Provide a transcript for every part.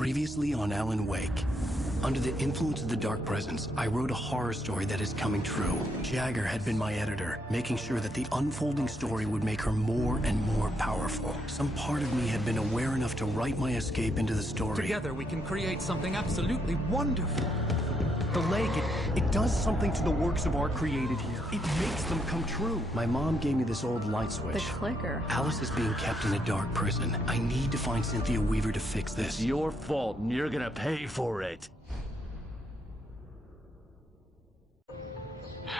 Previously on Alan Wake. Under the influence of the Dark Presence, I wrote a horror story that is coming true. Jagger had been my editor, making sure that the unfolding story would make her more and more powerful. Some part of me had been aware enough to write my escape into the story. Together we can create something absolutely wonderful. The lake, it does something to the works of art created here. It makes them come true. My mom gave me this old light switch. The clicker. Alice is being kept in a dark prison. I need to find Cynthia Weaver to fix this. It's your fault, and you're gonna pay for it.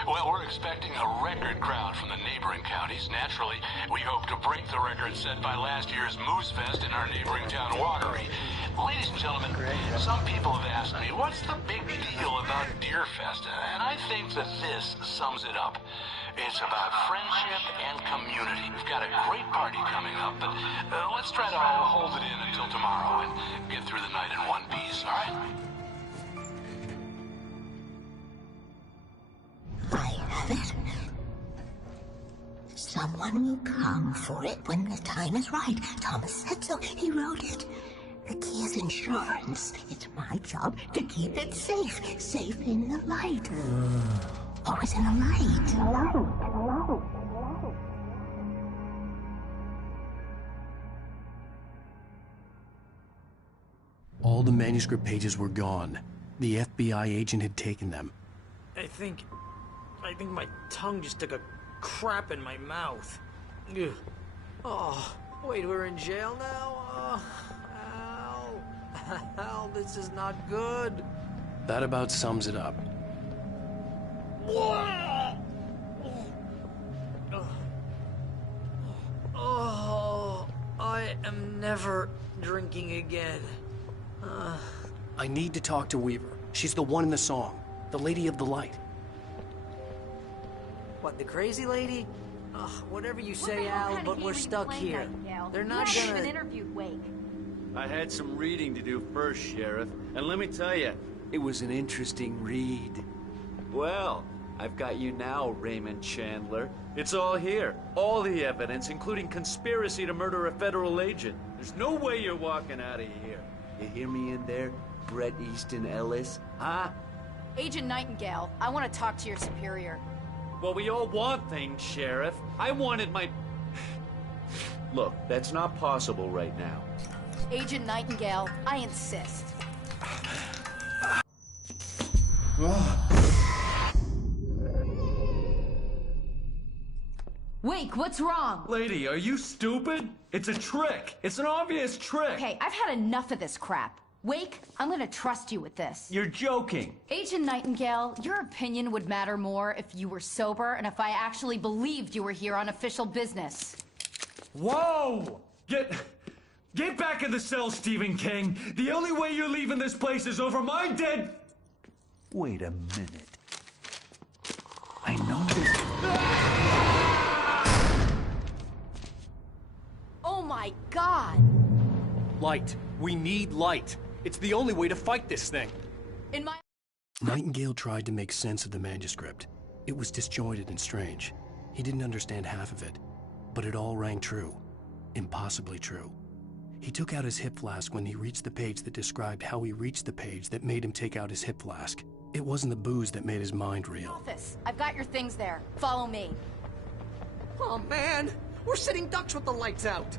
Well, we're expecting a record crowd from the neighboring counties. Naturally, we hope to break the record set by last year's Moose Fest in our neighboring town, Watery. Ladies and gentlemen, some people have asked me, what's the big deal about Deer Fest? And I think that this sums it up. It's about friendship and community. We've got a great party coming up, but let's try to hold it in until tomorrow and get through the night in one piece, all right? I have it. Someone will come for it when the time is right. Thomas said so. He wrote it. The key is insurance. It's my job to keep it safe. Safe in the light. Always in the light. All the manuscript pages were gone. The FBI agent had taken them. I think my tongue just took a crap in my mouth. Ugh. Oh, wait, we're in jail now? Oh, Al. Al, this is not good. That about sums it up. Oh, I am never drinking again. I need to talk to Weaver. She's the one in the song. The Lady of the Light. What, the crazy lady? Ugh, whatever you say, Al, but we're stuck here. They're not gonna... even interviewed Wake. I had some reading to do first, Sheriff, and let me tell you, it was an interesting read. Well, I've got you now, Raymond Chandler. It's all here. All the evidence, including conspiracy to murder a federal agent. There's no way you're walking out of here. You hear me in there, Bret Easton Ellis? Huh? Agent Nightingale, I want to talk to your superior. Well, we all want things, Sheriff. I wanted my... Look, that's not possible right now. Agent Nightingale, I insist. Wake, what's wrong? Lady, are you stupid? It's a trick. It's an obvious trick. Okay, I've had enough of this crap. Wake, I'm gonna trust you with this. You're joking. Agent Nightingale, your opinion would matter more if you were sober and if I actually believed you were here on official business. Whoa! Get back in the cell, Stephen King. The only way you're leaving this place is over my dead... Wait a minute. I know this... Oh my God! Light. We need light. It's the only way to fight this thing. In my... Nightingale tried to make sense of the manuscript. It was disjointed and strange. He didn't understand half of it, but it all rang true. Impossibly true. He took out his hip flask when he reached the page that described how he reached the page that made him take out his hip flask. It wasn't the booze that made his mind reel. Office. I've got your things there. Follow me. Oh, man! We're sitting ducks with the lights out!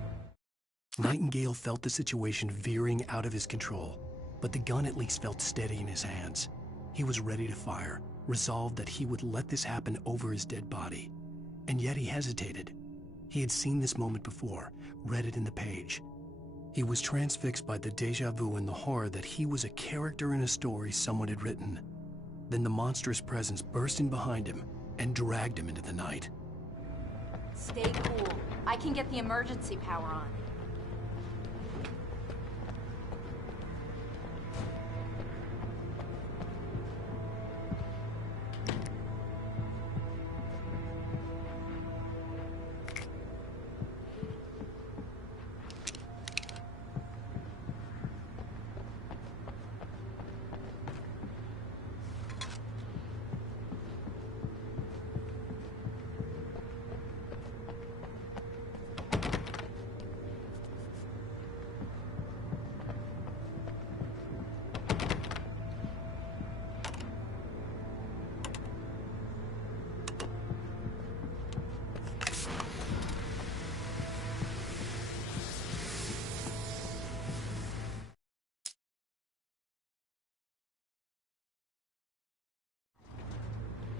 Nightingale felt the situation veering out of his control, but the gun at least felt steady in his hands. He was ready to fire, resolved that he would let this happen over his dead body. And yet he hesitated. He had seen this moment before, read it in the page. He was transfixed by the déjà vu and the horror that he was a character in a story someone had written. Then the monstrous presence burst in behind him and dragged him into the night. Stay cool. I can get the emergency power on.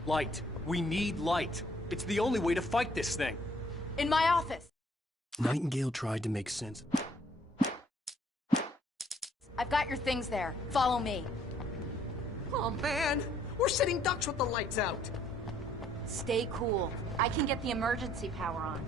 Light. We need light. It's the only way to fight this thing. In my office. Nightingale tried to make sense. I've got your things there. Follow me. Oh man, we're sitting ducks with the lights out. Stay cool. I can get the emergency power on.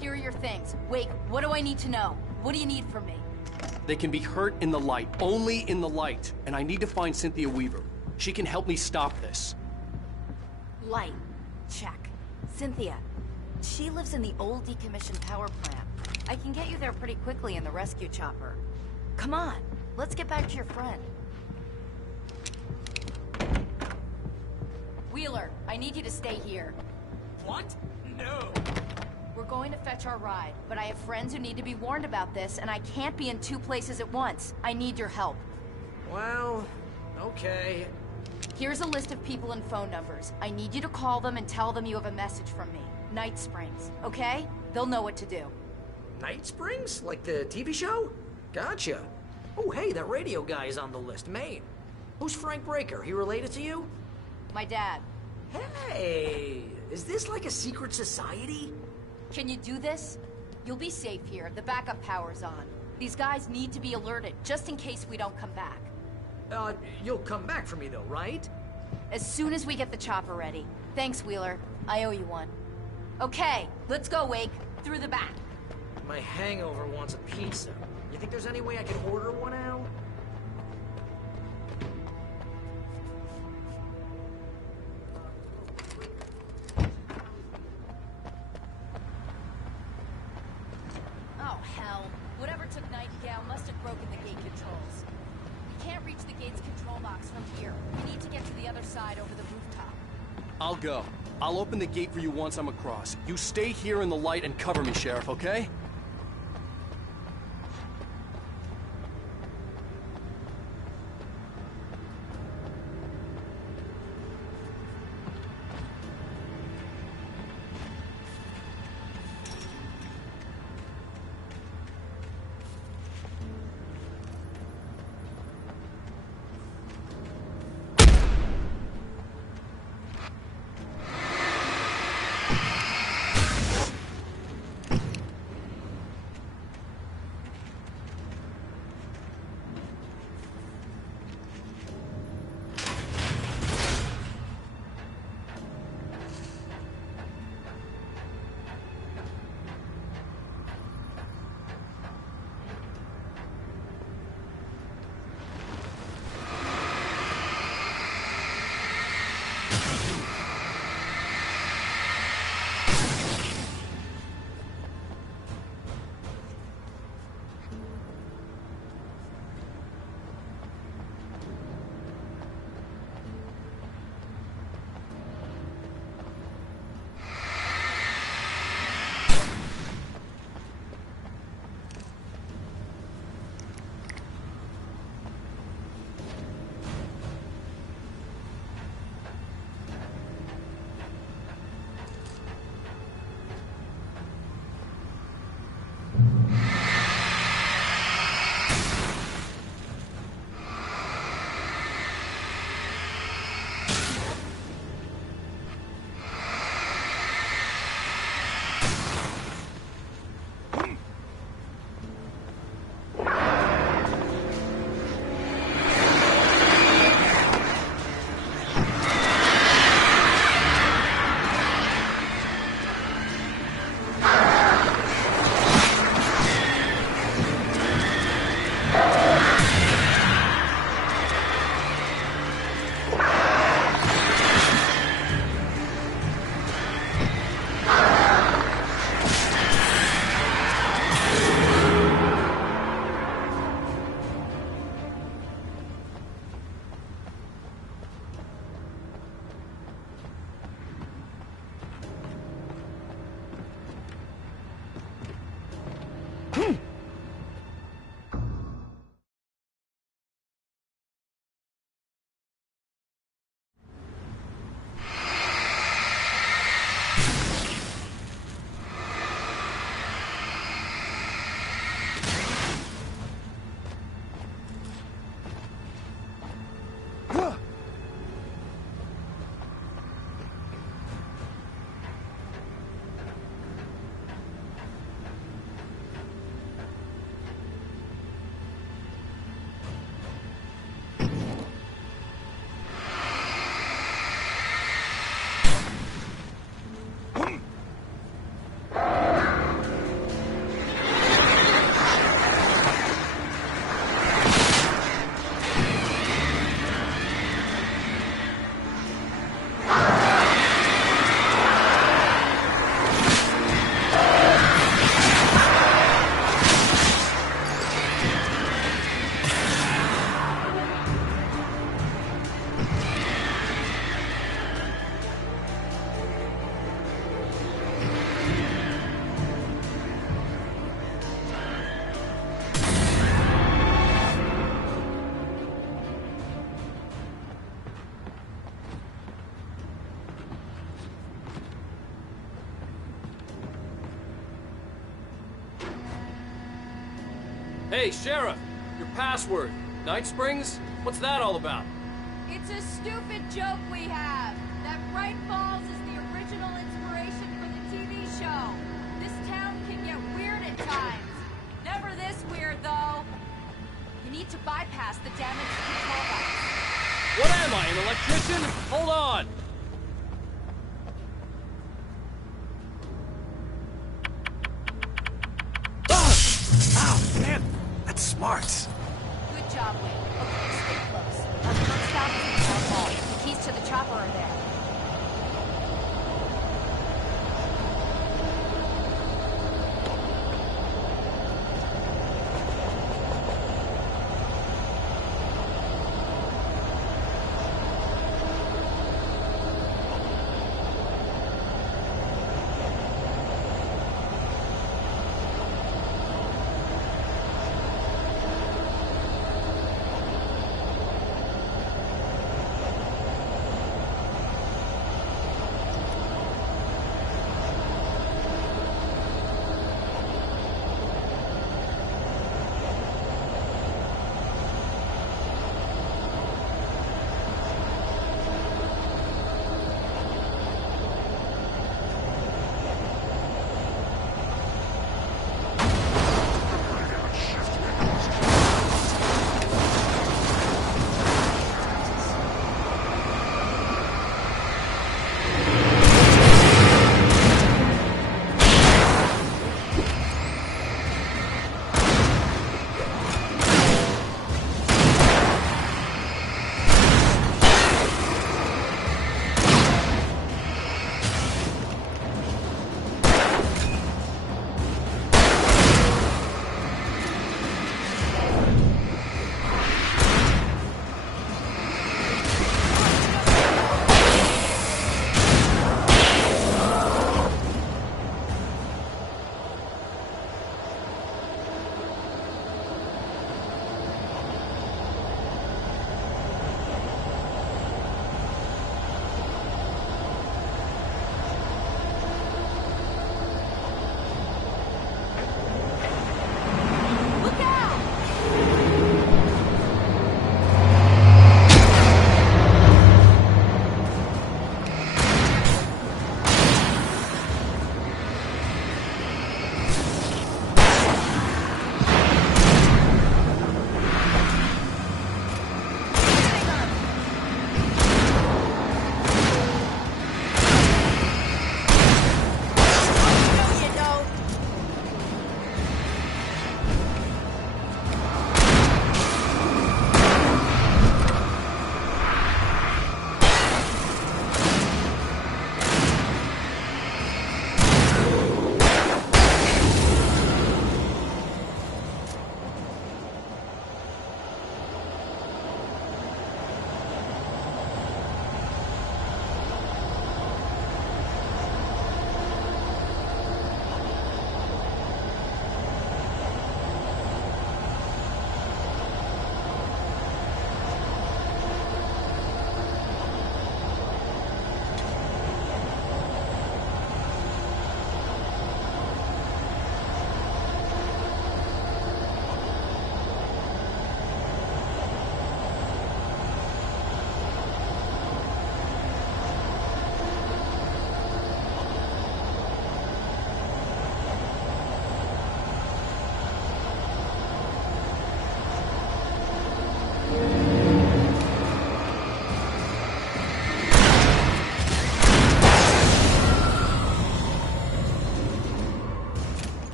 Here are your things. Wake, what do I need to know? What do you need from me? They can be hurt in the light, only in the light. And I need to find Cynthia Weaver. She can help me stop this. Light. Check. Cynthia. She lives in the old decommissioned power plant. I can get you there pretty quickly in the rescue chopper. Come on, let's get back to your friend. Wheeler, I need you to stay here. What? No. We're going to fetch our ride, but I have friends who need to be warned about this, and I can't be in two places at once. I need your help. Well, okay. Here's a list of people and phone numbers. I need you to call them and tell them you have a message from me. Night Springs, okay? They'll know what to do. Night Springs? Like the TV show? Gotcha. Oh, hey, that radio guy is on the list, Maine. Who's Frank Breaker? He related to you? My dad. Hey, is this like a secret society? Can you do this? You'll be safe here. The backup power's on. These guys need to be alerted, just in case we don't come back. You'll come back for me though, right? As soon as we get the chopper ready. Thanks, Wheeler. I owe you one. Okay, let's go, Wake. Through the back. My hangover wants a pizza. You think there's any way I can order one out? Oh, hell. Whatever took Nightingale must have broken the gate controls. We can't reach the gate's control box from here. We need to get to the other side over the rooftop. I'll go. I'll open the gate for you once I'm across. You stay here in the light and cover me, Sheriff, okay? Hey, Sheriff! Your password. Night Springs? What's that all about? It's a stupid joke we have. That Bright Falls is the original inspiration for the TV show. This town can get weird at times. Never this weird, though. You need to bypass the damaged control box. What am I, an electrician? Hold on! Ow, man! That's smart. Good job, Wade. Okay, stay close. Our first stop is in the town hall. The keys to the chopper are there.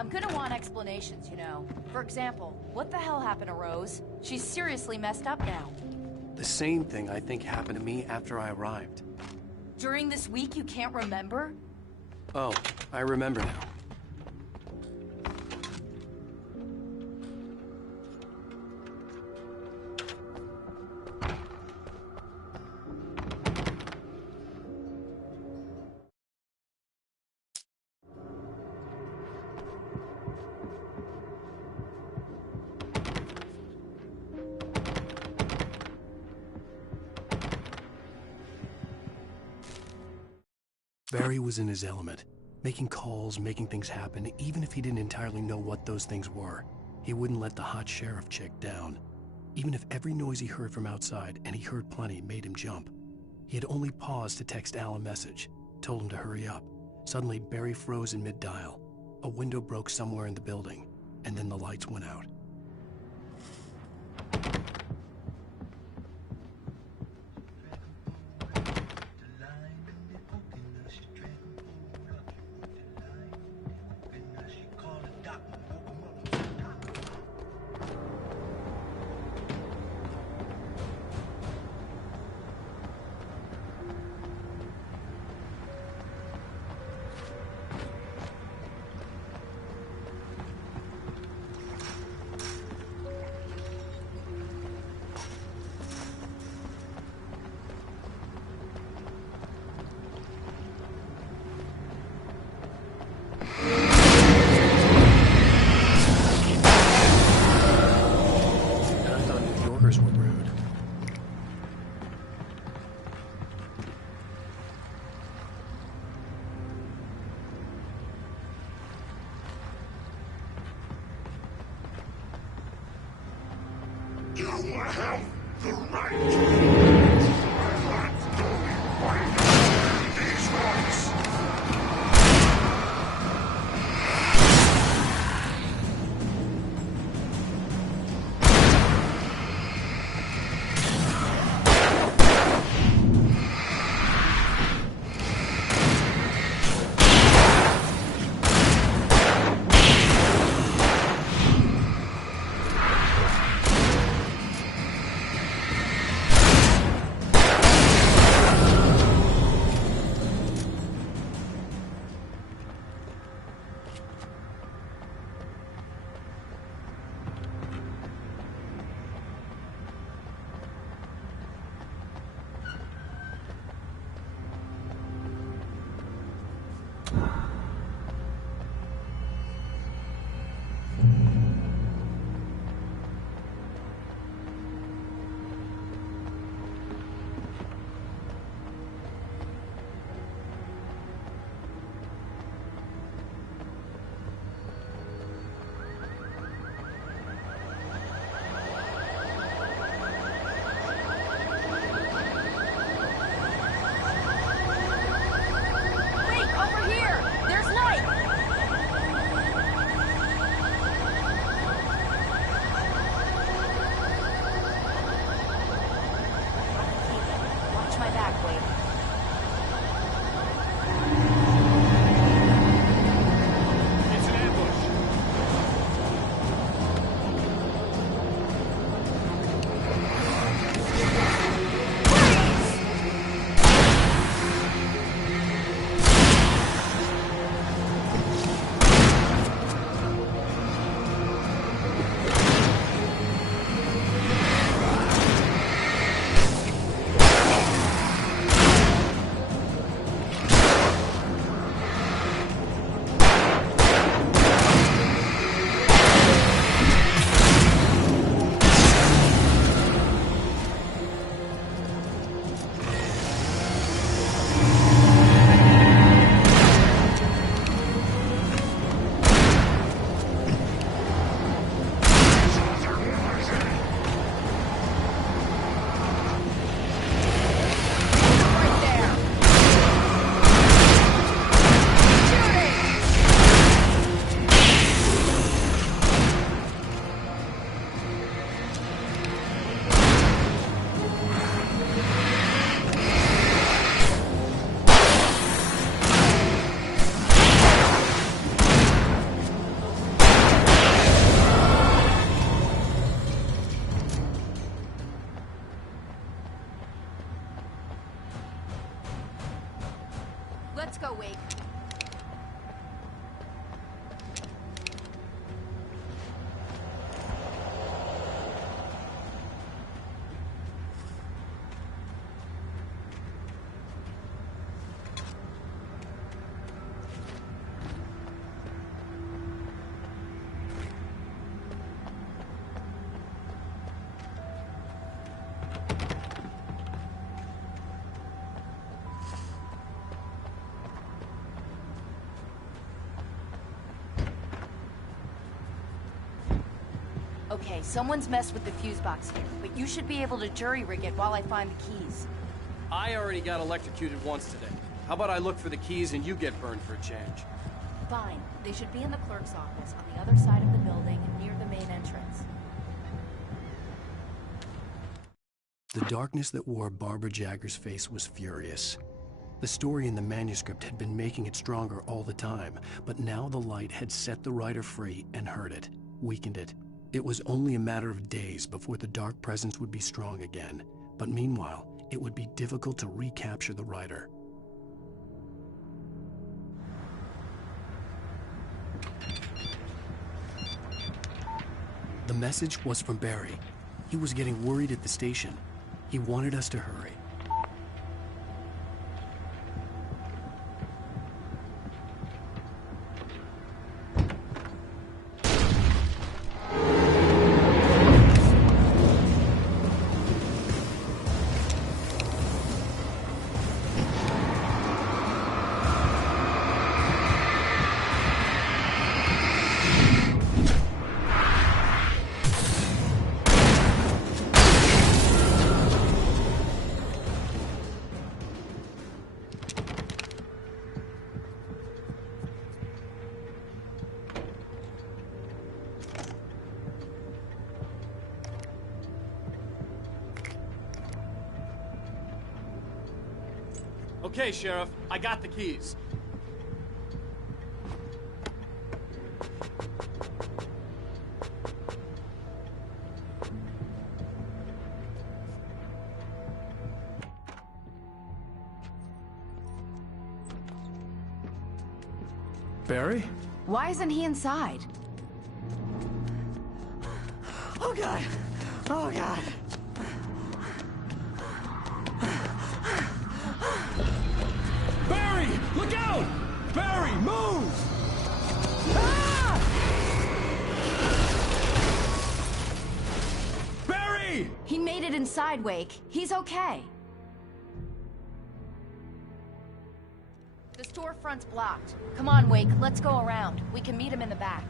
I'm gonna want explanations, you know. For example, what the hell happened to Rose? She's seriously messed up now. The same thing I think happened to me after I arrived. During this week, you can't remember? Oh, I remember now. Barry was in his element, making calls, making things happen, even if he didn't entirely know what those things were. He wouldn't let the hot sheriff chick down. Even if every noise he heard from outside, and he heard plenty, made him jump. He had only paused to text Al a message, told him to hurry up. Suddenly, Barry froze in mid-dial. A window broke somewhere in the building, and then the lights went out. Let's go, Wake. Okay, someone's messed with the fuse box here, but you should be able to jury-rig it while I find the keys. I already got electrocuted once today. How about I look for the keys and you get burned for a change? Fine. They should be in the clerk's office on the other side of the building, near the main entrance. The darkness that wore Barbara Jagger's face was furious. The story in the manuscript had been making it stronger all the time, but now the light had set the writer free and hurt it, weakened it. It was only a matter of days before the dark presence would be strong again, but meanwhile, it would be difficult to recapture the writer. The message was from Barry. He was getting worried at the station. He wanted us to hurry. Okay, Sheriff, I got the keys. Barry? Why isn't he inside? Oh, God. Oh, God. Barry! Look out! Barry, move! Ah! Barry! He made it inside, Wake. He's okay. The storefront's blocked. Come on, Wake. Let's go around. We can meet him in the back.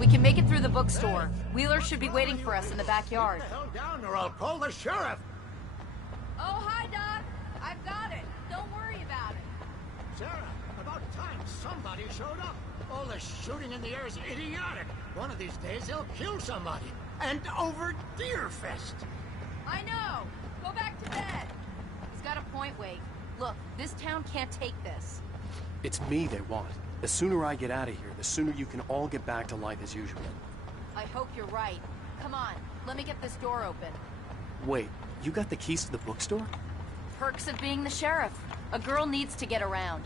We can make it through the bookstore. Wheeler should be waiting for us in the backyard. Get the hell down or I'll call the sheriff. Oh, hi, Doc. I've got it. Don't worry about it. Sarah, about time somebody showed up. All the shooting in the air is idiotic. One of these days they'll kill somebody. And over Deerfest. I know. Go back to bed. He's got a point, Wake. Look, this town can't take this. It's me they want. The sooner I get out of here, the sooner you can all get back to life as usual. I hope you're right. Come on, let me get this door open. Wait, you got the keys to the bookstore? Perks of being the sheriff. A girl needs to get around.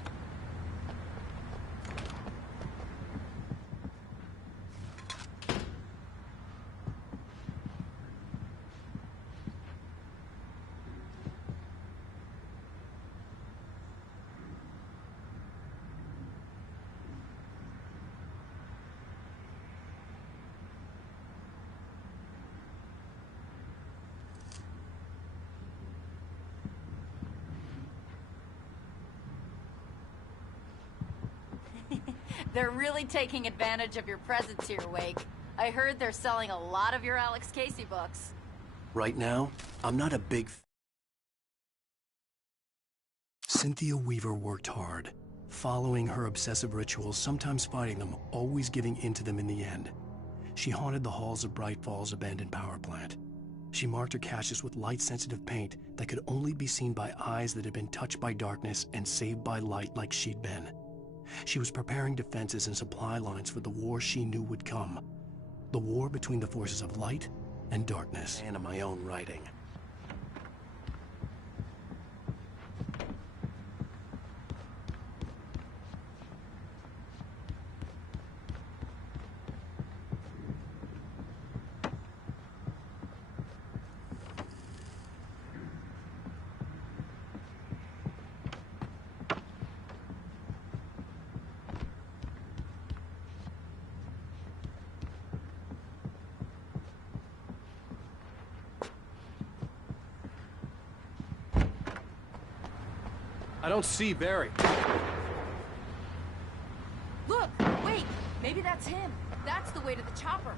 They're really taking advantage of your presence here, Wake. I heard they're selling a lot of your Alex Casey books. Right now, I'm not a big Cynthia Weaver worked hard, following her obsessive rituals, sometimes fighting them, always giving in to them in the end. She haunted the halls of Bright Falls' abandoned power plant. She marked her caches with light-sensitive paint that could only be seen by eyes that had been touched by darkness and saved by light like she'd been. She was preparing defenses and supply lines for the war she knew would come. The war between the forces of light and darkness. And of my own writing. I don't see Barry. Look! Wait! Maybe that's him. That's the way to the chopper.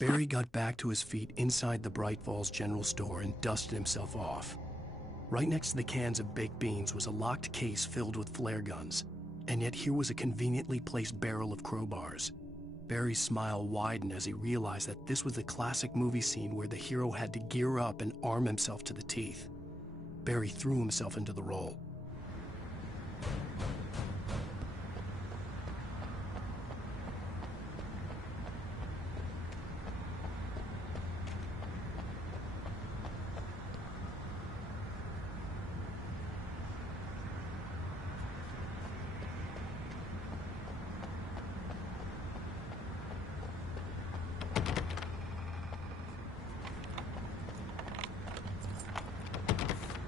Barry got back to his feet inside the Bright Falls General Store and dusted himself off. Right next to the cans of baked beans was a locked case filled with flare guns, and yet here was a conveniently placed barrel of crowbars. Barry's smile widened as he realized that this was the classic movie scene where the hero had to gear up and arm himself to the teeth. Barry threw himself into the role.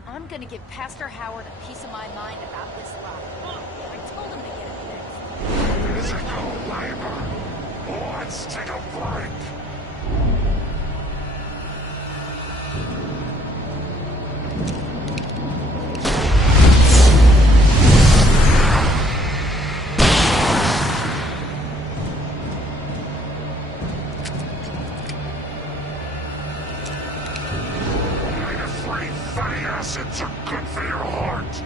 I'm gonna give Pastor Howard a piece of my mind about this lot. I told him to get it fixed. Physical labor. Let's take a break. Acids are good for your heart.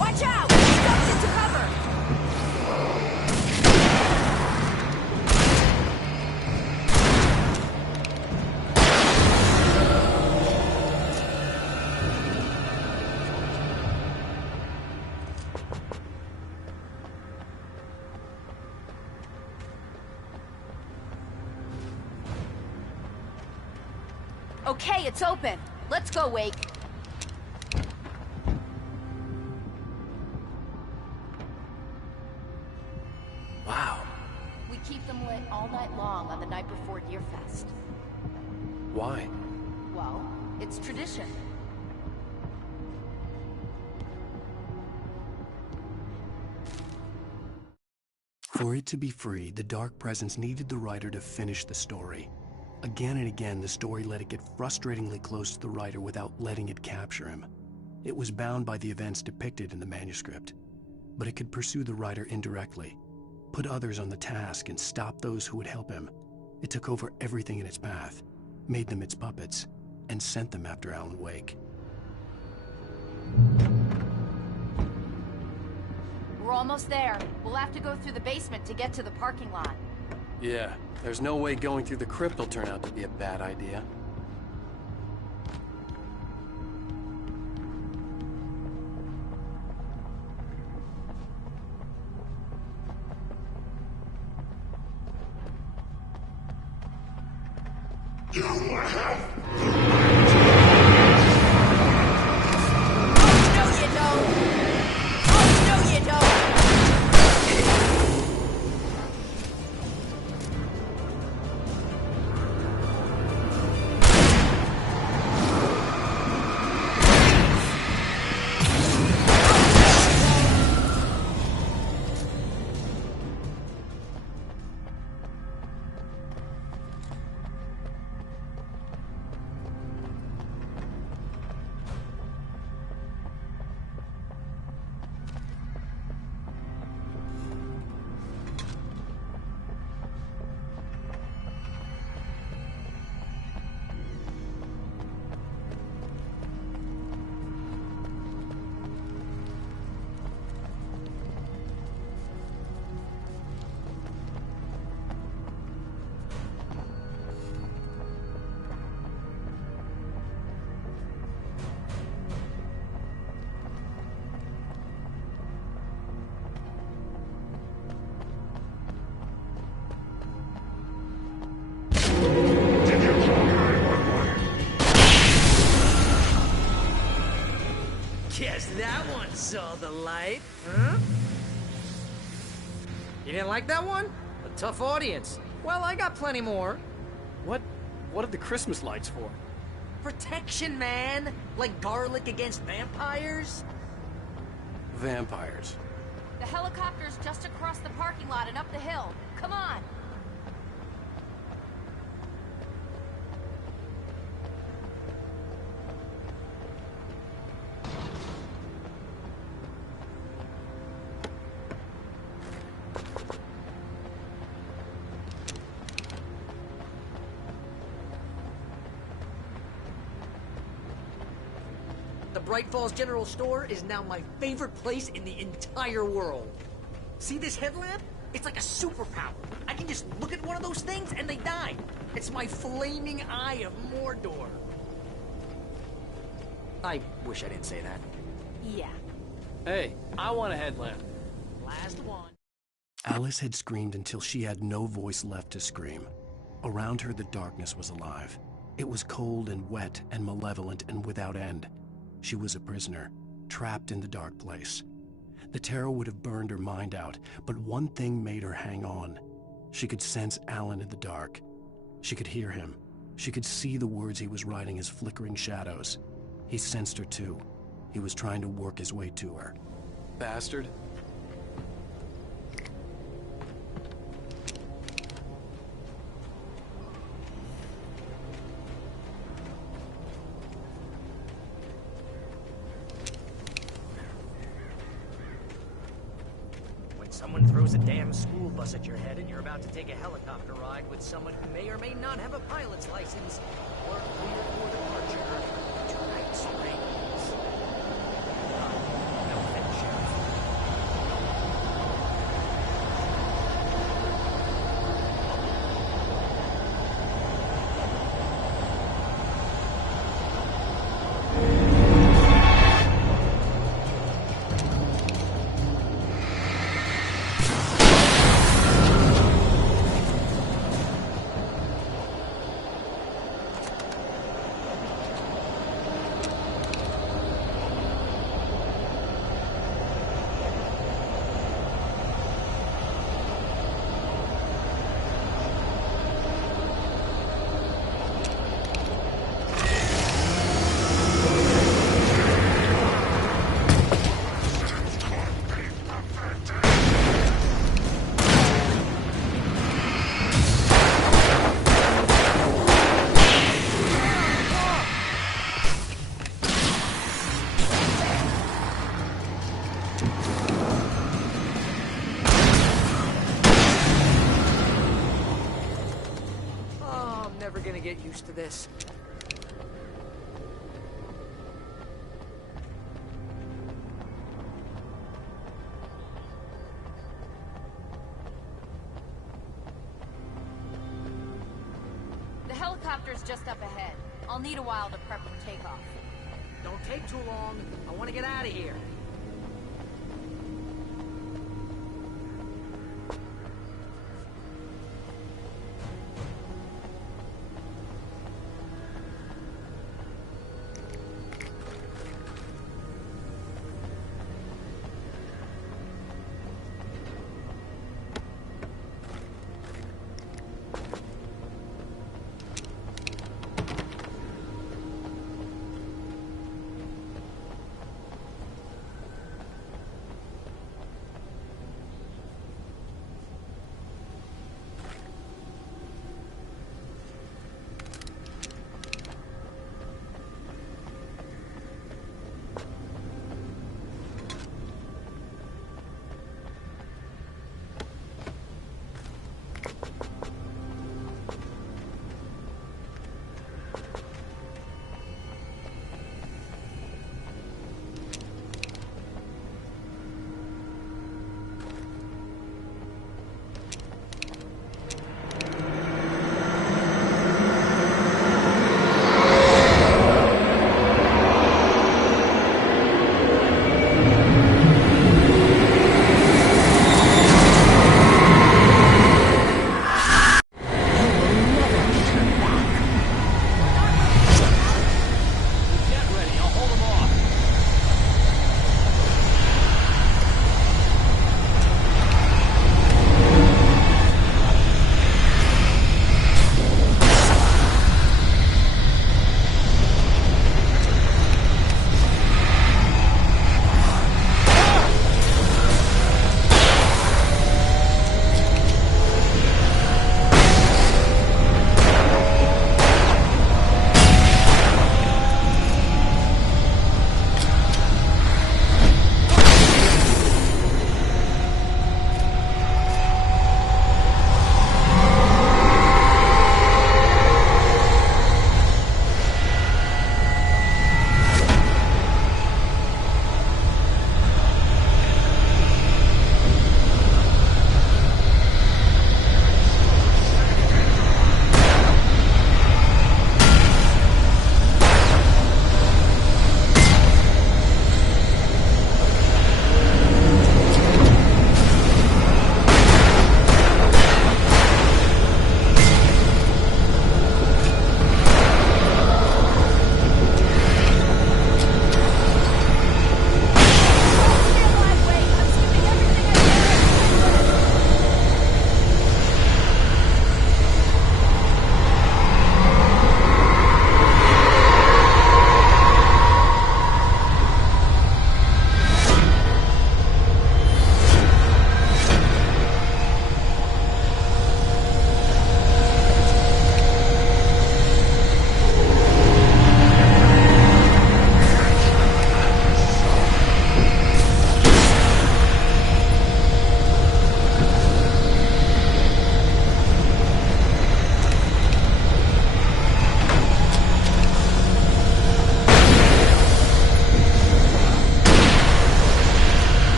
Watch out! He ducked into cover! Okay, it's open. Let's go, Wake. Wow. We keep them lit all night long on the night before Deerfest. Why? Well, it's tradition. For it to be free, the Dark Presence needed the writer to finish the story. Again and again, the story let it get frustratingly close to the writer without letting it capture him. It was bound by the events depicted in the manuscript, but it could pursue the writer indirectly, put others on the task, and stop those who would help him. It took over everything in its path, made them its puppets, and sent them after Alan Wake. We're almost there. We'll have to go through the basement to get to the parking lot. Yeah, there's no way going through the crypt will turn out to be a bad idea. You have Guess that one saw the light, huh? You didn't like that one? A tough audience. Well, I got plenty more. What are the Christmas lights for? Protection, man! Like garlic against vampires? Vampires. The helicopter's just across the parking lot and up the hill. Come on! The Bright Falls General Store is now my favorite place in the entire world. See this headlamp? It's like a superpower. I can just look at one of those things and they die. It's my flaming eye of Mordor. I wish I didn't say that. Yeah. Hey, I want a headlamp. Last one. Alice had screamed until she had no voice left to scream. Around her, the darkness was alive. It was cold and wet and malevolent and without end. She was a prisoner, trapped in the dark place. The terror would have burned her mind out, but one thing made her hang on. She could sense Alan in the dark. She could hear him. She could see the words he was writing as flickering shadows. He sensed her too. He was trying to work his way to her. Bastard. Someone throws a damn school bus at your head and you're about to take a helicopter ride with someone who may or may not have a pilot's license or clear for departure. Tonight springs. No offense, Sheriff. after this. The helicopter's just up ahead. I'll need a while to prep for takeoff. Don't take too long. I want to get out of here.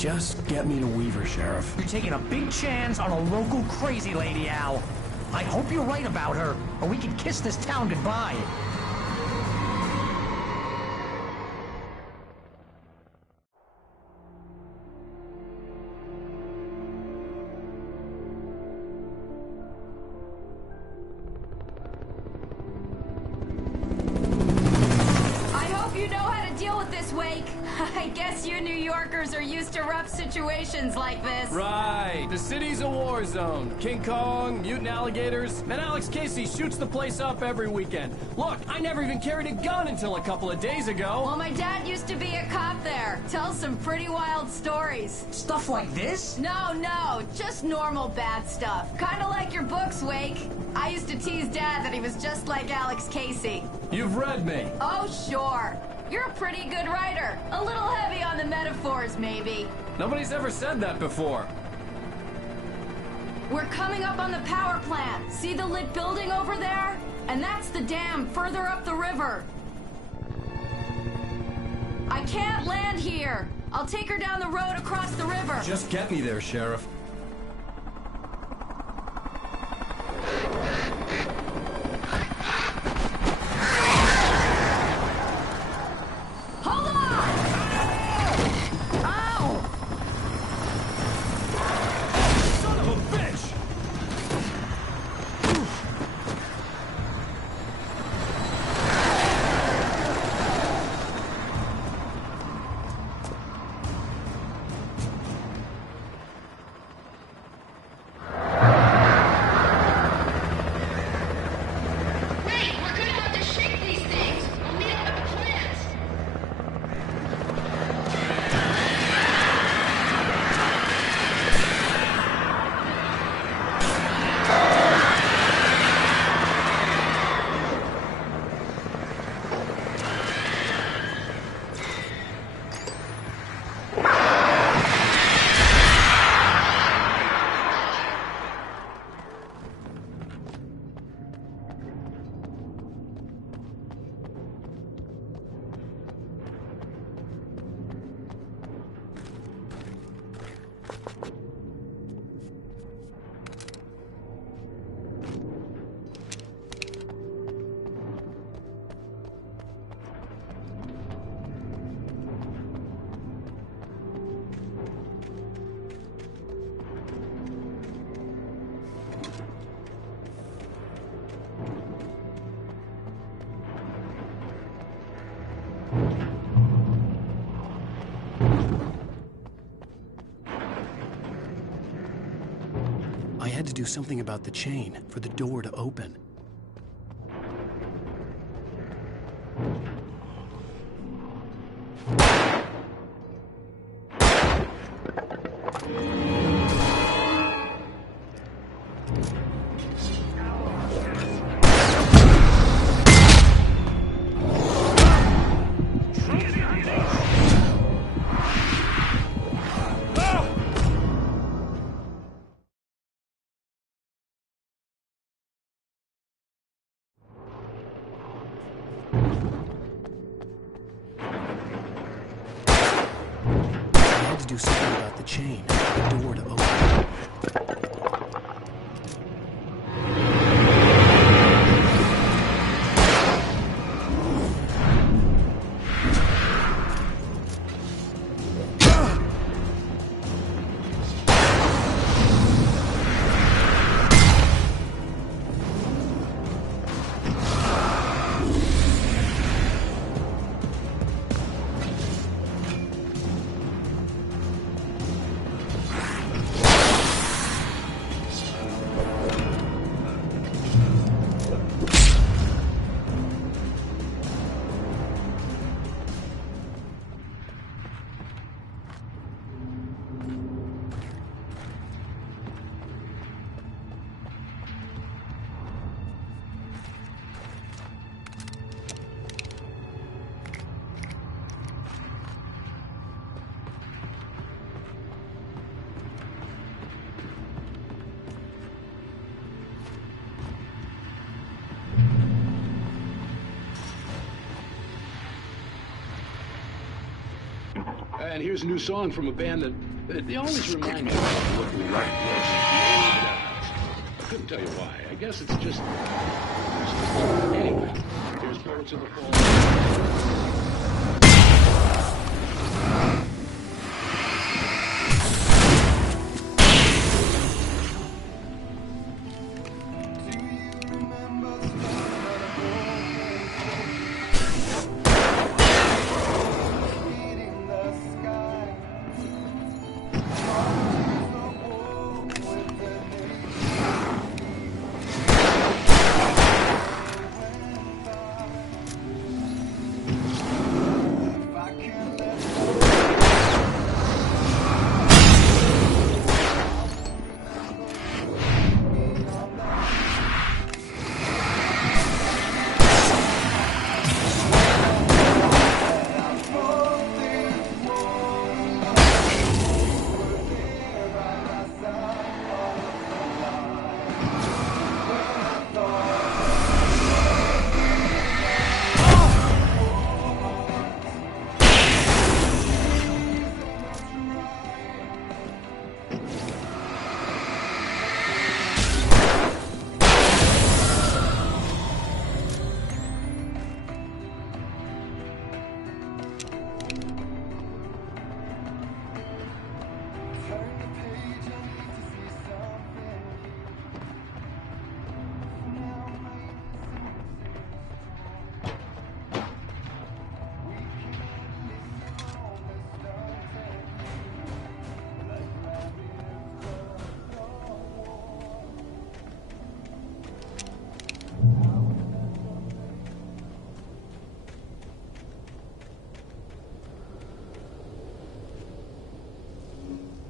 Just get me to Weaver, Sheriff. You're taking a big chance on a local crazy lady, Al. I hope you're right about her, or we can kiss this town goodbye. I guess you New Yorkers are used to rough situations like this. Right. The city's a war zone. King Kong, mutant alligators, and Alex Casey shoots the place up every weekend. Look, I never even carried a gun until a couple of days ago. Well, my dad used to be a cop there. Tells some pretty wild stories. Stuff like this? No, just normal bad stuff. Kinda like your books, Wake. I used to tease Dad that he was just like Alex Casey. You've read me. Oh, sure. You're a pretty good writer. A little heavy on the metaphors, maybe. Nobody's ever said that before. We're coming up on the power plant. See the lit building over there? And that's the dam further up the river. I can't land here. I'll take her down the road across the river. Just get me there, Sheriff. I had to do something about the chain for the door to open. Do something about the chain, the door to open. And here's a new song from a band that They always remind me of what we write was in the old guys. Couldn't tell you why. I guess it's just... Anyway, here's forward to the fall.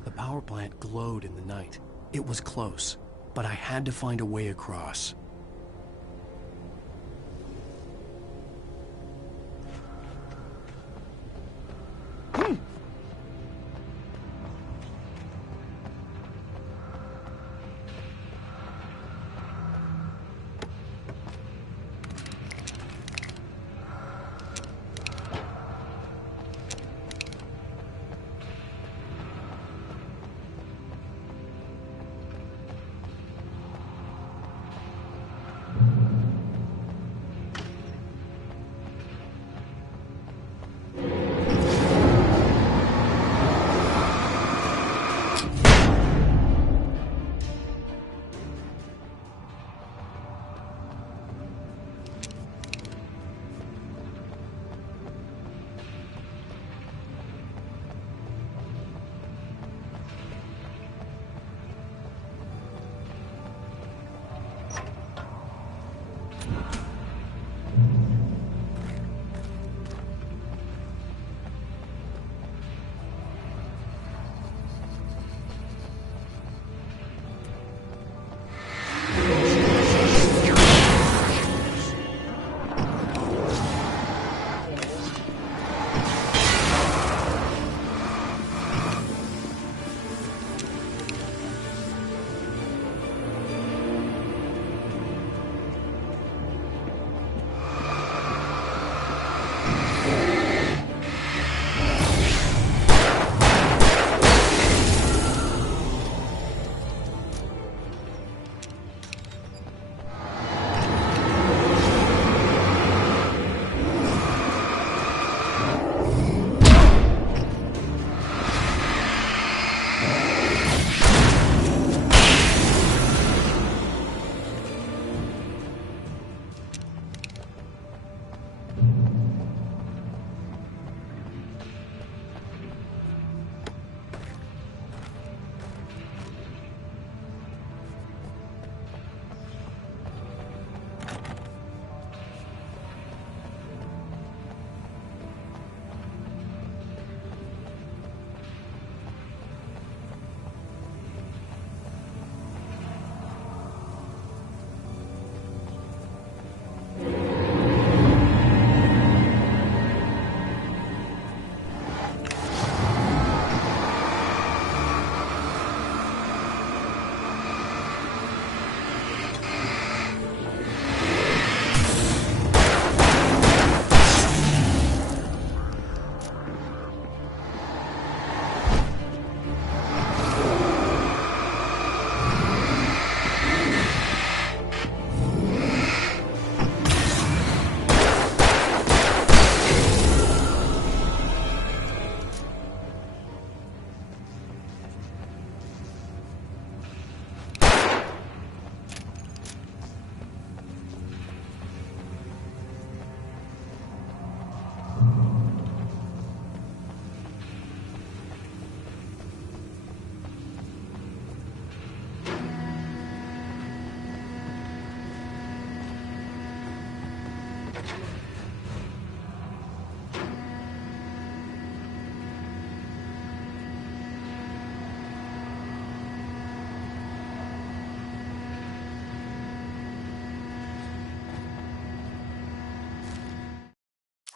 The power plant glowed in the night. It was close, but I had to find a way across.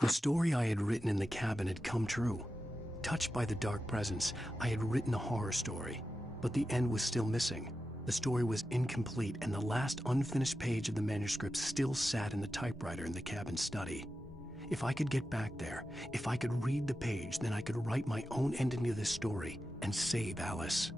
The story I had written in the cabin had come true. Touched by the dark presence, I had written a horror story, but the end was still missing. The story was incomplete, and the last unfinished page of the manuscript still sat in the typewriter in the cabin study. If I could get back there, if I could read the page, then I could write my own ending to this story and save Alice.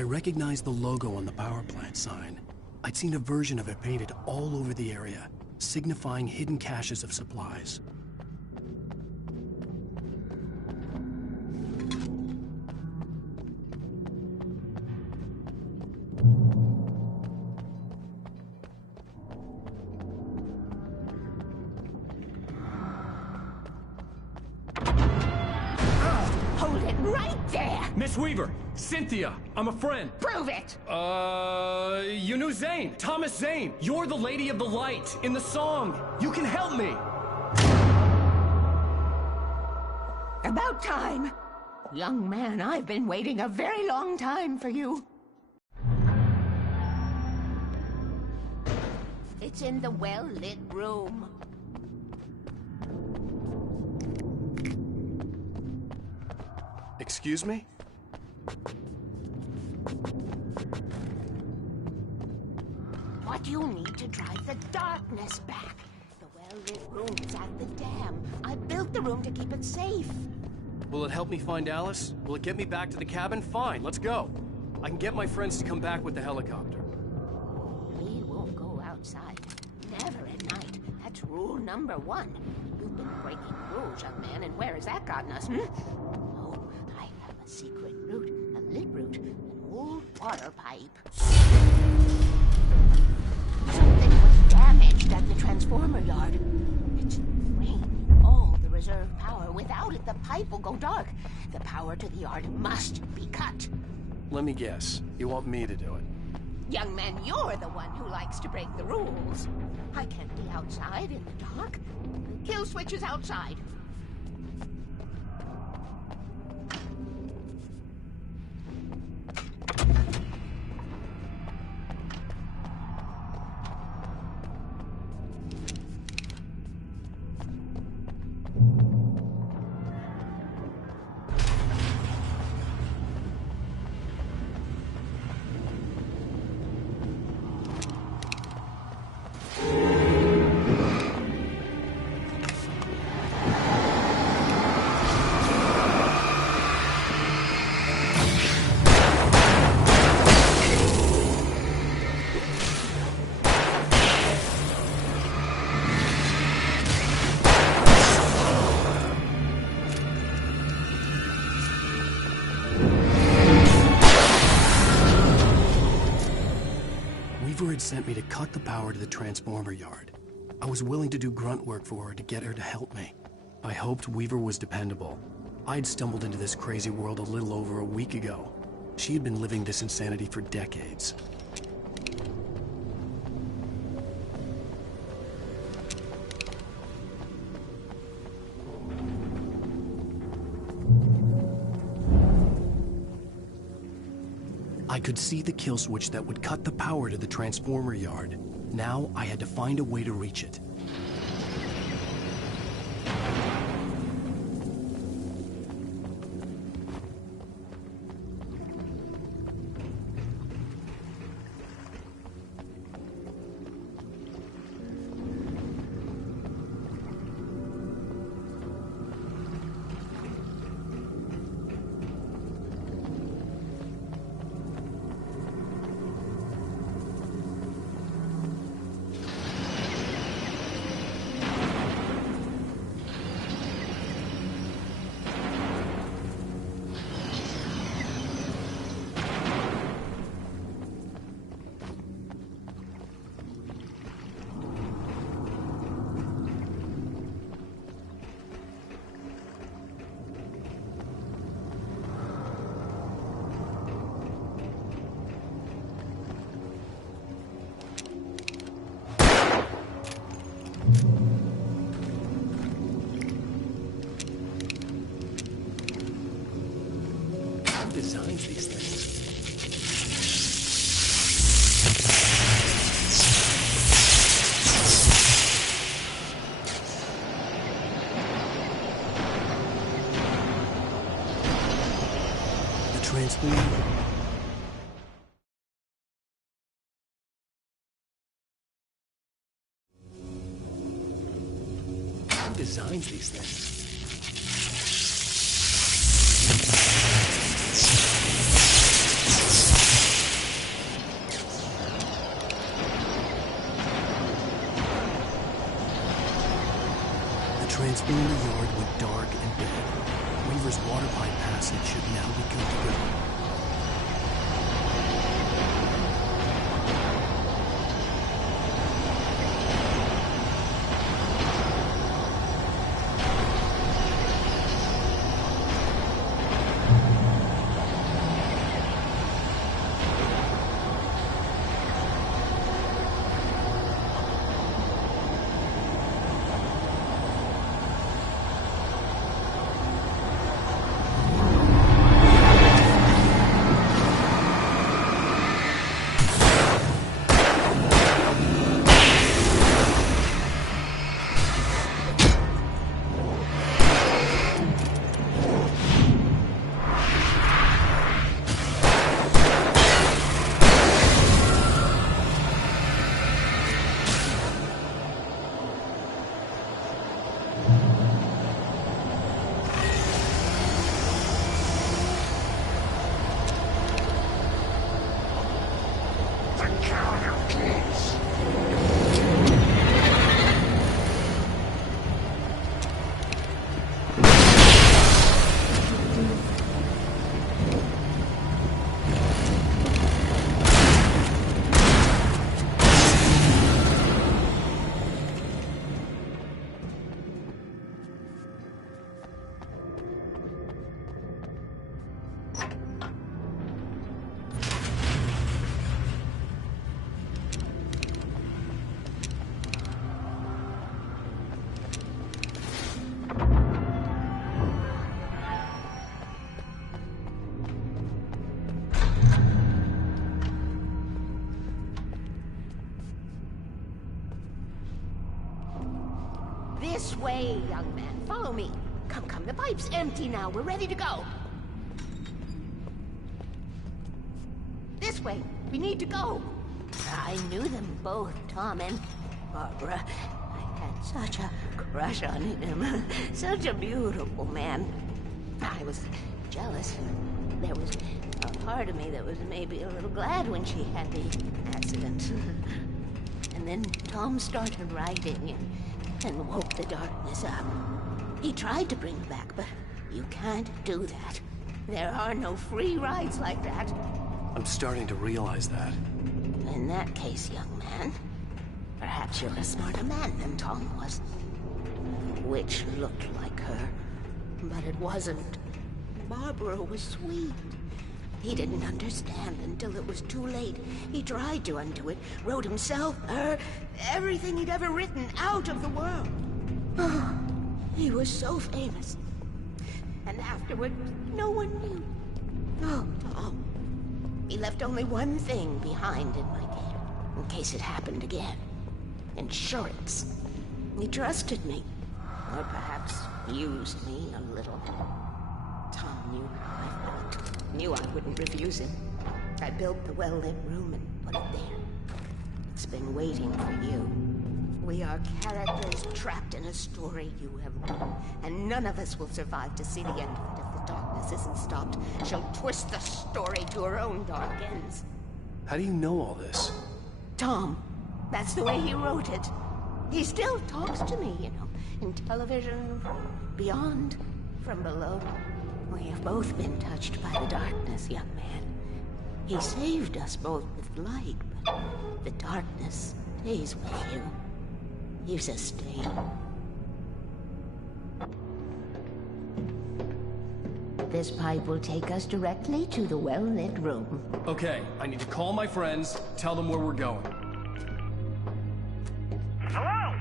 I recognized the logo on the power plant sign. I'd seen a version of it painted all over the area, signifying hidden caches of supplies. Hold it right there! Miss Weaver! Cynthia! I'm a friend! Prove it! You knew Zane! Thomas Zane! You're the Lady of the Light in the song! You can help me! About time! Young man, I've been waiting a very long time for you. It's in the well-lit room. Excuse me? What you need to drive the darkness back. The well-lit room is at the dam. I built the room to keep it safe. Will it help me find Alice? Will it get me back to the cabin? Fine, let's go. I can get my friends to come back with the helicopter. We won't go outside. Never at night. That's rule number 1. You've been breaking rules, young man, and where has that gotten us, Oh, I have a secret route, a lit route, an old water pipe. Something was damaged at the transformer yard. It's draining all the reserve power. Without it, the pipe will go dark. The power to the yard must be cut. Let me guess. You want me to do it? Young man, you're the one who likes to break the rules. I can't be outside in the dark. The kill switch is outside. Weaver had sent me to cut the power to the transformer yard. I was willing to do grunt work for her to get her to help me. I hoped Weaver was dependable. I'd stumbled into this crazy world a little over a week ago. She had been living this insanity for decades. I could see the kill switch that would cut the power to the transformer yard. Now I had to find a way to reach it. Designs these things. The transformer. Who designs these things? yard went dark and dead. Weaver's water pipe passage should now be good to go. This way, young man. Follow me. Come, come. The pipe's empty now. We're ready to go. This way. We need to go. I knew them both, Tom and Barbara. I had such a crush on him. Such a beautiful man. I was jealous. There was a part of me that was maybe a little glad when she had the accident. And then Tom started writing and woke the darkness up. He tried to bring her back, but you can't do that. There are no free rides like that. I'm starting to realize that. In that case, young man, perhaps you're a smarter man than Tom was. Which looked like her, but it wasn't. Barbara was sweet. He didn't understand until it was too late. He tried to undo it, wrote himself, her, everything he'd ever written out of the world. He was so famous. And afterward, no one knew. Oh, Tom. He left only one thing behind in my care, in case it happened again. Insurance. He trusted me. Or perhaps used me a little. Tom knew how I felt. Knew I wouldn't refuse him. I built the well-lit room and put it there. It's been waiting for you. We are characters trapped in a story you have written, and none of us will survive to see the end of it if the darkness isn't stopped. She'll twist the story to her own dark ends. How do you know all this? Tom, that's the way he wrote it. He still talks to me, you know, in television, beyond, from below. We have both been touched by the darkness, young man. He saved us both with light, but the darkness stays with you. You sustain. This pipe will take us directly to the well-lit room. Okay, I need to call my friends, tell them where we're going. Hello?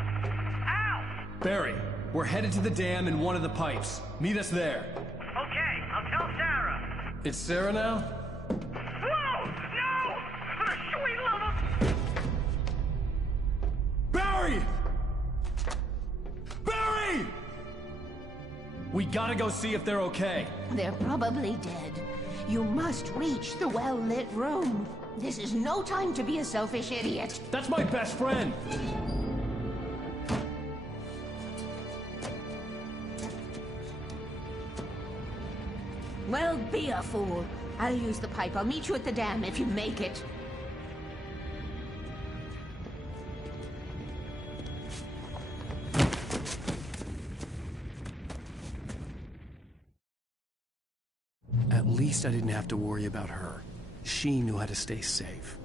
Al! Barry, we're headed to the dam in one of the pipes. Meet us there. Okay, I'll tell Sarah. It's Sarah now? Whoa! No! For the sweet love of... Barry! Barry! We gotta go see if they're okay. They're probably dead. You must reach the well-lit room. This is no time to be a selfish idiot. That's my best friend! Well, be a fool. I'll use the pipe. I'll meet you at the dam if you make it. least I didn't have to worry about her. She knew how to stay safe.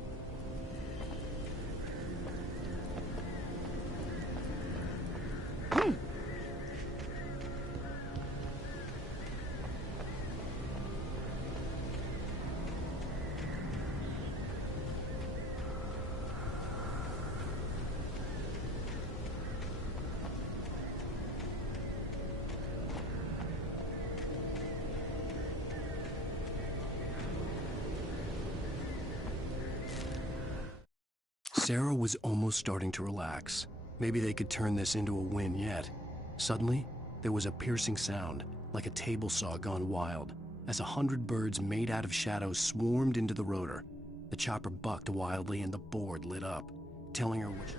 Sarah was almost starting to relax. Maybe they could turn this into a win yet. Suddenly, there was a piercing sound, like a table saw gone wild, as 100 birds made out of shadows swarmed into the rotor. The chopper bucked wildly and the board lit up, telling her which...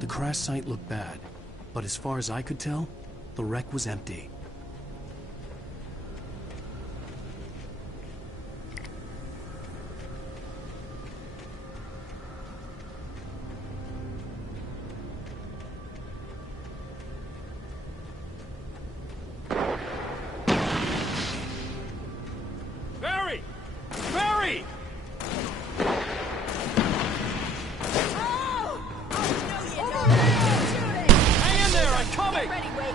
The crash site looked bad, but as far as I could tell, the wreck was empty. Barry! Barry! Hang in there, I'm coming! Ready, wait.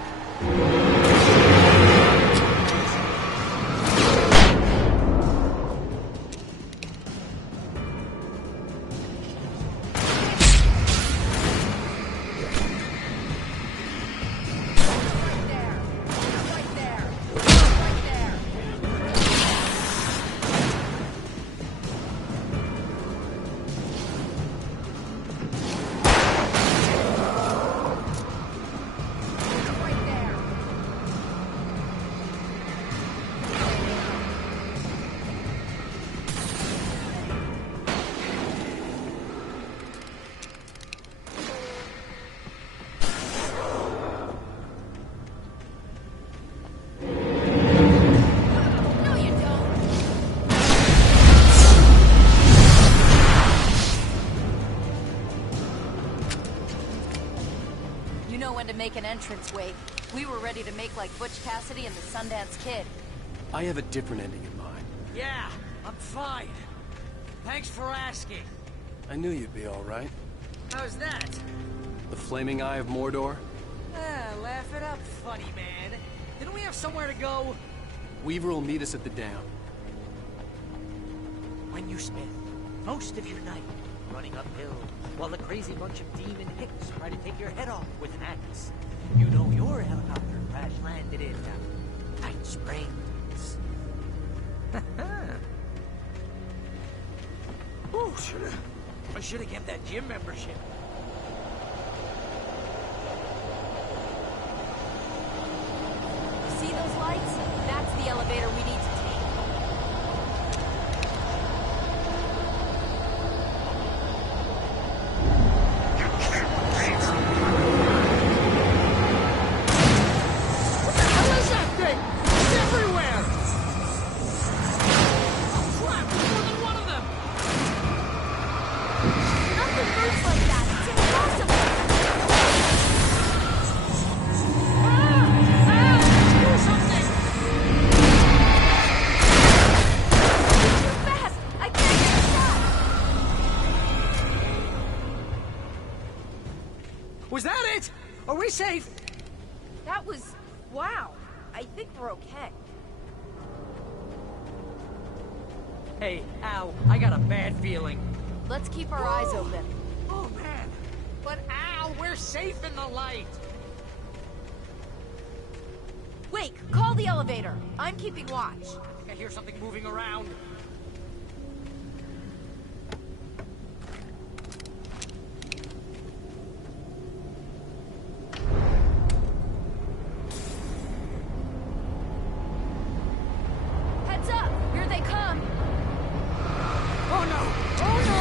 To make an entrance wake. We were ready to make like Butch Cassidy and the Sundance Kid. I have a different ending in mind. Yeah, I'm fine. Thanks for asking. I knew you'd be all right. How's that? The flaming eye of Mordor? Laugh it up, funny man. Didn't we have somewhere to go? Weaver will meet us at the dam. When you spend most of your night running uphill while a crazy bunch of demon hicks try to take your head off with an axe, you know your helicopter crash landed in Night Springs. Ooh, I should have kept that gym membership. See those lights? That's the elevator we need to take. What the hell is that thing? It's everywhere! Oh crap, there's more than one of them! Nothing moves like that. It's impossible. Do something! Too fast. I can't get it stopped. Was that it? Are we safe? That was... wow. I think we're okay. Hey, ow, I got a bad feeling. Let's keep our eyes open. Oh man, but ow, we're safe in the light. Wait, call the elevator. I'm keeping watch. I think I hear something moving around. Heads up! Here they come! Oh no! Oh no!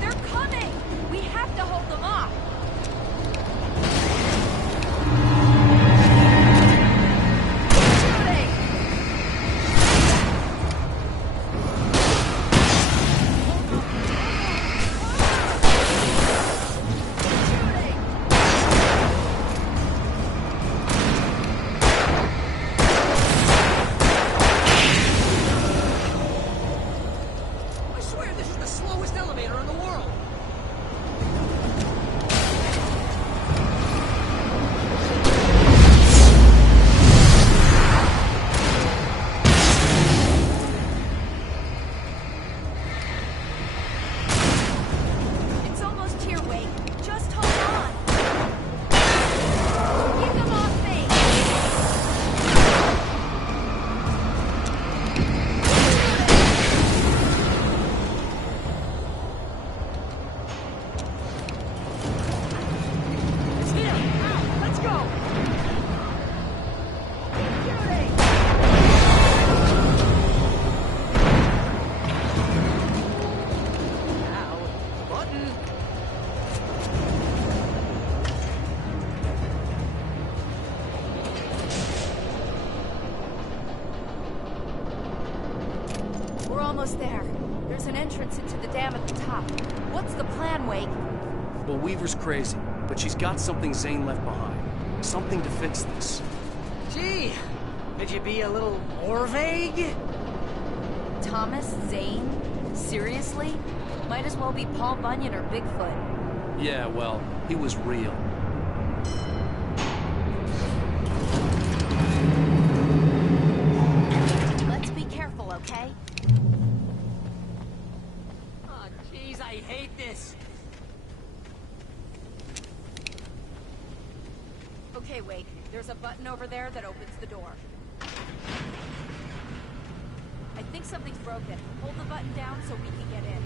They're coming! We have to hold them off! Shooting! Shooting! I swear this is the slowest elevator in the world. It's almost here, Wake. Just hold on. Keep them off me. It's here! Ow! Let's go! Shooting! Ow! Button! We're almost there. There's an entrance into the dam at the top. What's the plan, Wake? Well, Weaver's crazy, but she's got something Zane left behind. Something to fix this. Gee, could you be a little more vague? Thomas Zane? Seriously? Might as well be Paul Bunyan or Bigfoot. Yeah, well, he was real. Let's be careful, okay? Oh, jeez, I hate this. Okay, Wake. There's a button over there that opens the door. I think something's broken. Hold the button down so we can get in.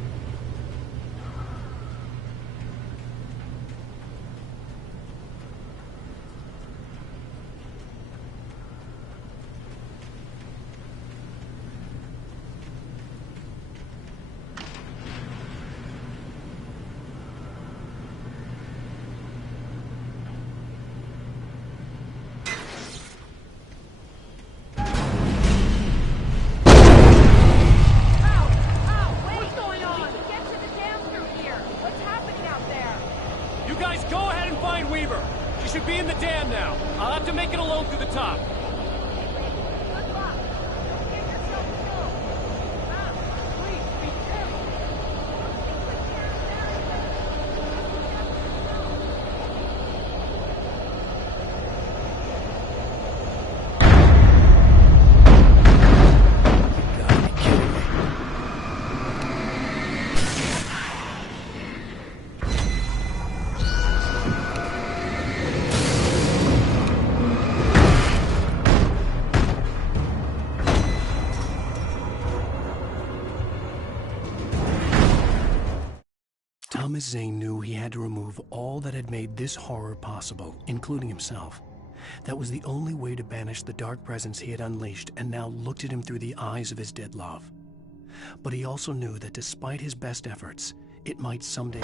You guys go ahead and find Weaver. She should be in the dam now. I'll have to make it alone through the top. Good luck. Don't get yourself killed. Wow, please, be careful. Thomas Zane knew he had to remove all that had made this horror possible, including himself. That was the only way to banish the dark presence he had unleashed and now looked at him through the eyes of his dead love. But he also knew that despite his best efforts, it might someday...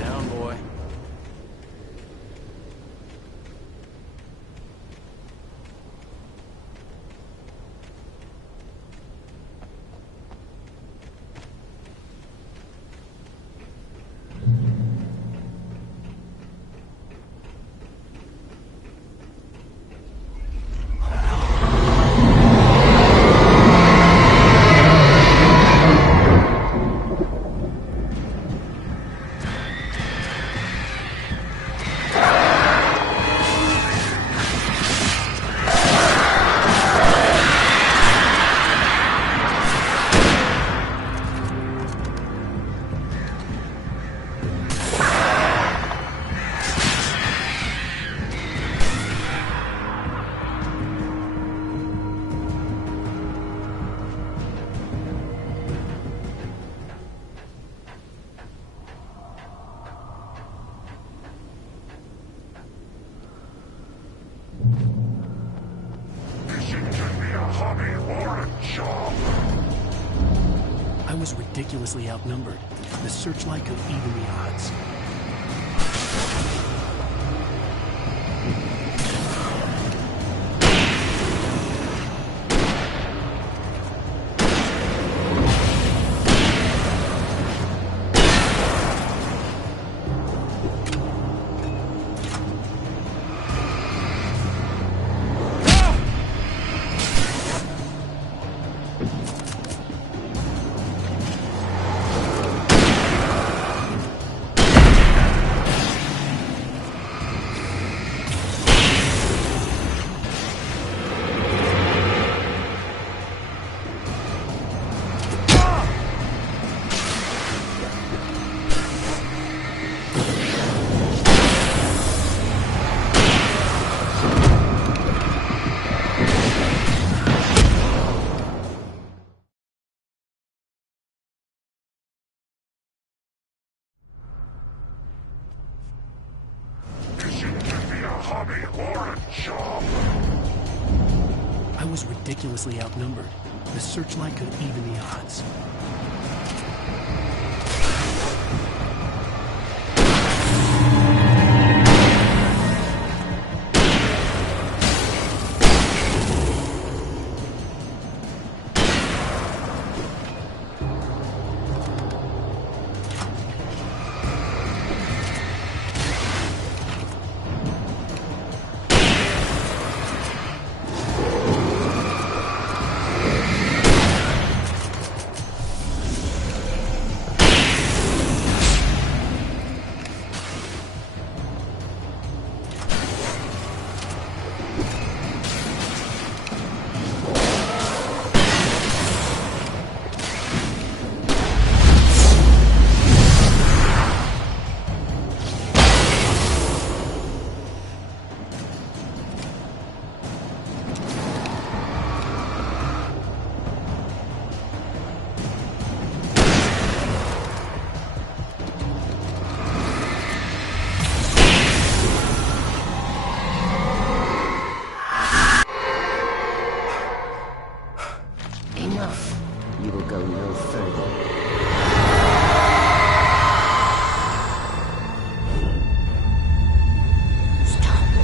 Down, boy. I was ridiculously outnumbered. The searchlight could even the odds. I was ridiculously outnumbered. The searchlight could even the odds. You will go no further. Stop now.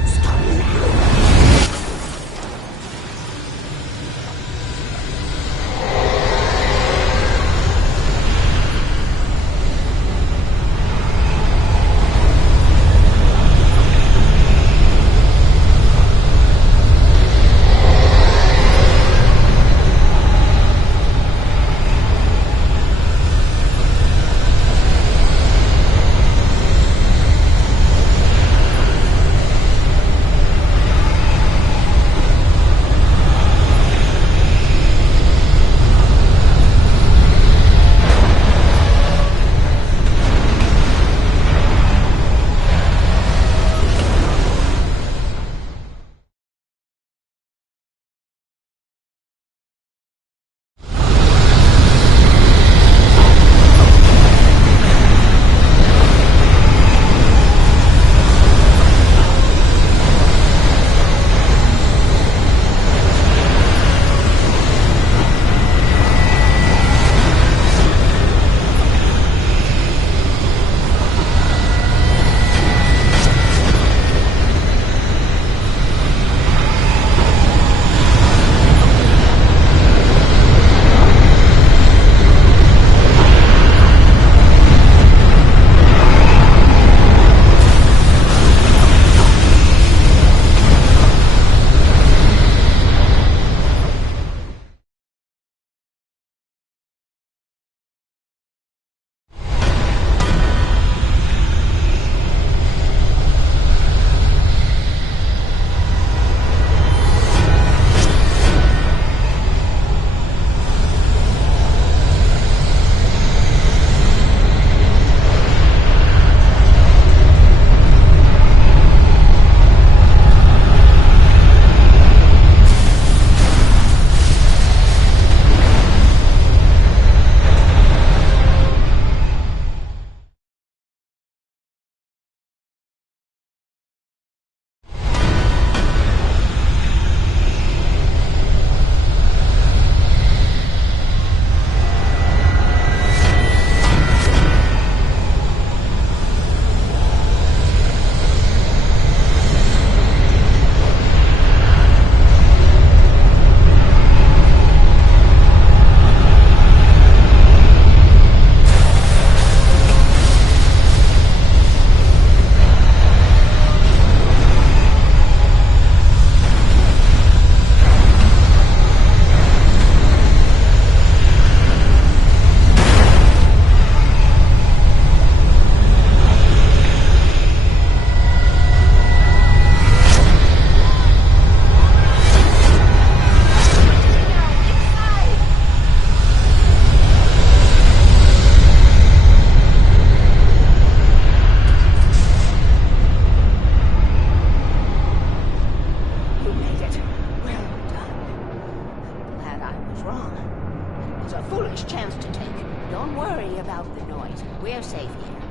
Something's wrong. It's a foolish chance to take. Don't worry about the noise. We're safe here.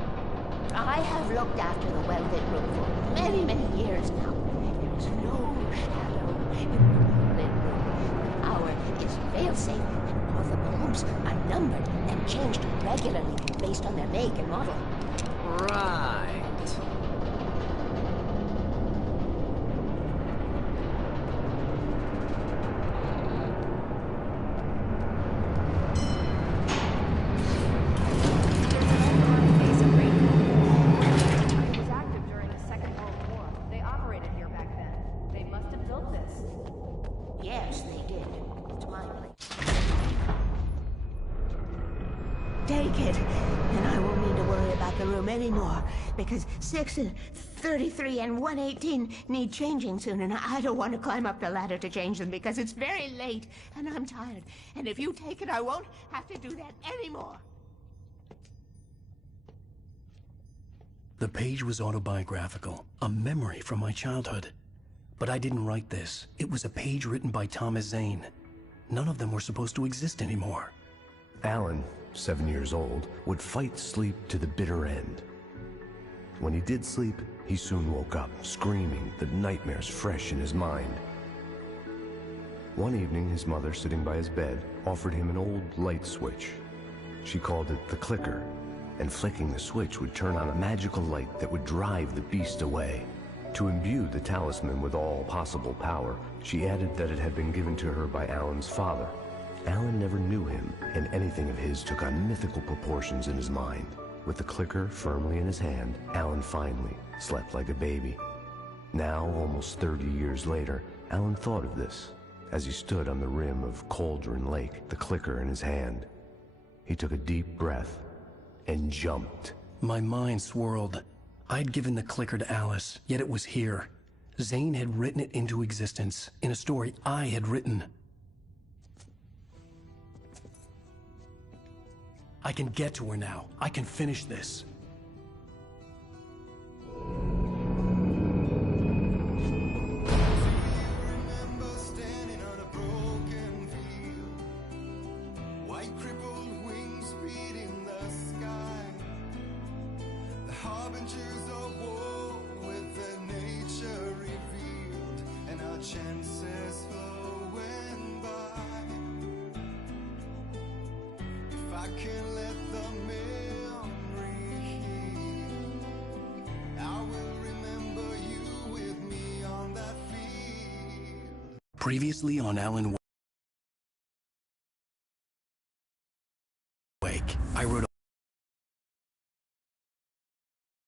I have looked after the well-lit room for many, many years now. There is no shadow in the well-lit room. The power is fail-safe, and all the bulbs are numbered and changed regularly based on their make and model. Right. Yes, they did. It's my place. Take it, and I won't need to worry about the room anymore, because 6 and 33 and 118 need changing soon, and I don't want to climb up the ladder to change them because it's very late, and I'm tired. And if you take it, I won't have to do that anymore. The page was autobiographical, a memory from my childhood. But I didn't write this. It was a page written by Thomas Zane. None of them were supposed to exist anymore. Alan, 7 years old, would fight sleep to the bitter end. When he did sleep, he soon woke up, screaming, the nightmares fresh in his mind. One evening, his mother, sitting by his bed, offered him an old light switch. She called it the clicker, and flicking the switch would turn on a magical light that would drive the beast away. To imbue the talisman with all possible power, she added that it had been given to her by Alan's father. Alan never knew him, and anything of his took on mythical proportions in his mind. With the clicker firmly in his hand, Alan finally slept like a baby. Now, almost 30 years later, Alan thought of this as he stood on the rim of Cauldron Lake, the clicker in his hand. He took a deep breath and jumped. My mind swirled. I'd given the clicker to Alice, yet it was here. Zane had written it into existence, in a story I had written. I can get to her now. I can finish this. Chances flowing by. If I can let the memory heal, I will remember you with me on that field. Previously on Alan Wake.